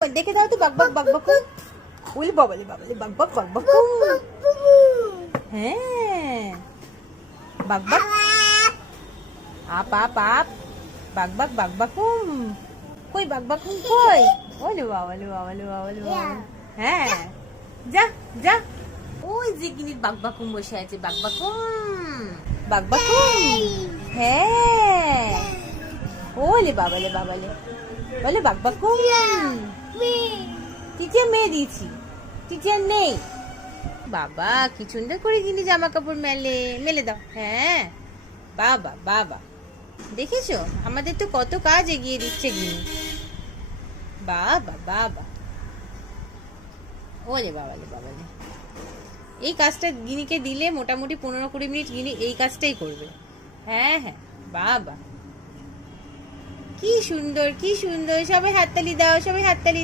দেখে দাও তো বাকবাক বাকবাকু। উলি বাবালি বাবালি বাকবাক বাকবাকু। হ্যাঁ বাকবাক আপ আপ আপ বাকবাক বাকবাকুম। কই বাকবাকুম কই? ওলে বাবালি বাবালি বাবালি বাবালি। হ্যাঁ যা যা, ওই যে গিনির বাকবাকুম বসে আছে। বাকবাকুম বাকবাকুম। হ্যাঁ ওলে বাবালে বাবালে বলে বাকবাকুম। টিচার মেয়ে দিয়েছি, টিচার নেই। বাবা কি সুন্দর করে গিনি জামা কাপড় মেলে, মেলে দাও। হ্যাঁ বাবা বাবা, দেখেছো আমাদের তো কত কাজ এগিয়ে দিচ্ছে গিনি। বাবা বাবা, ওলে বাবালে বাবালে। এই কাজটা গিনিকে দিলে মোটামুটি 15-20 মিনিট গিনি এই কাজটাই করবে। হ্যাঁ হ্যাঁ বাবা, কি সুন্দর কি সুন্দর। সবাই হাততালি দাও, সবাই হাততালি।